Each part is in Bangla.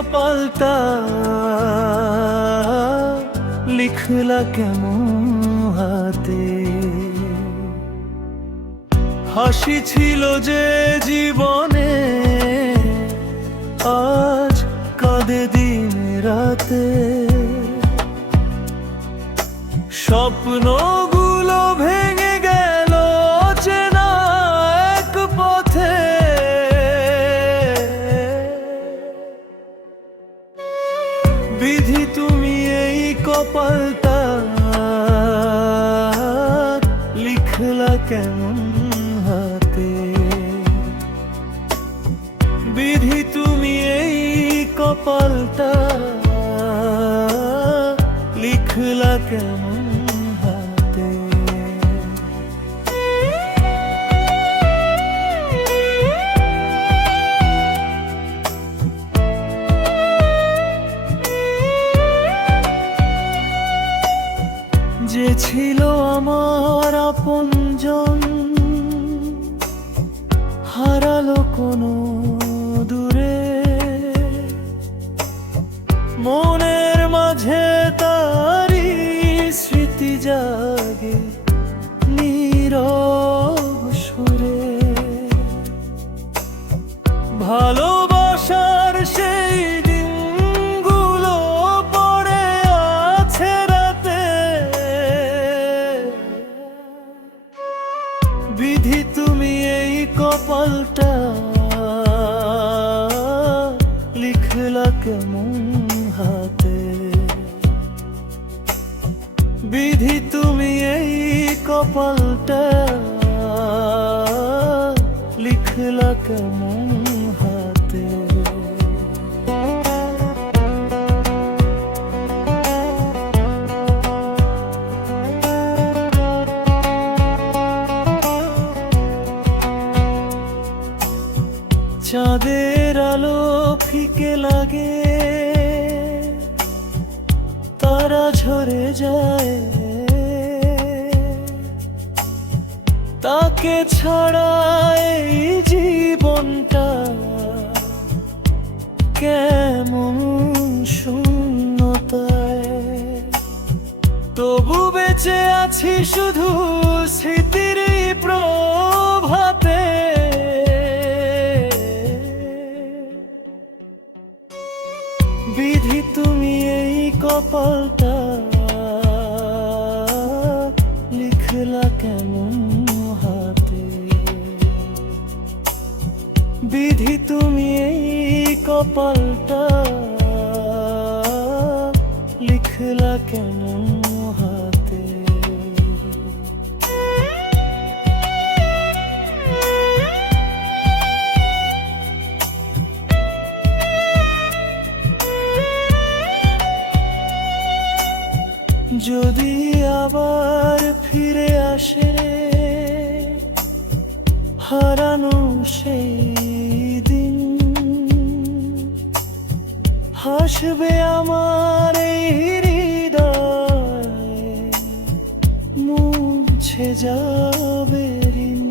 কপালটা লিখলা কেমন হাতে। হাসি ছিল যে জীবনে, আজ কাঁদে দিন রাতে। স্বপ্নগুলো ভেঙে গেল চেনা এক পথে। বিধি তুমি এই কপালটা লিখলা কেমন হাতে। বিধি তুমি এই কপালটা লিখলা কেমন হাতে। যে ছিল আমার আপনজন, হারালো কোনো দূরে। মনের মাঝে তারি স্মৃতি জাগে নীরব সুরে। ভালোবাসার সেই দিনগুলো পড়ে আছে রাতে। বিধি তুমি এই কপালটা লিখলা কেমন হাতে। বিধি তুমি এই কপালটা লিখলা কেমন হাতে। চাঁদের আলো ফিকে লাগে, তারা ঝরে যায়। তাকে ছাড়া এই জীবনটা কেমন শূন্যতায়। তবু বেঁচে আছি শুধু স্মৃতির প্রভাতে। বিধি তুমি এই কপালটা লিখলা কেমন হাতে। বিধি তুমি এই কপালটা লিখলা কেমন হাতে। যদি আবার ফিরে আসে হারানো সেই দিন, হাসবে আমার এই হৃদয়, মুছে যাবে ঋণ।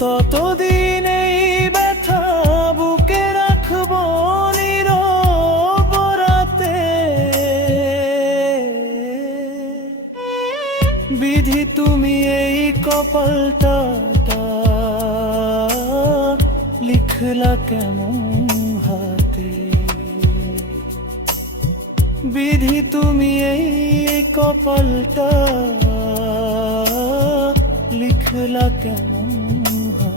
ততদিন এই ব্যথা বুকে রাখবো নীরব রাতে। বিধি তুমি এই কপালটা লিখলা কেমন হাতে। বিধি তুমি এই কপালটা লিখলা কেমন হাতে।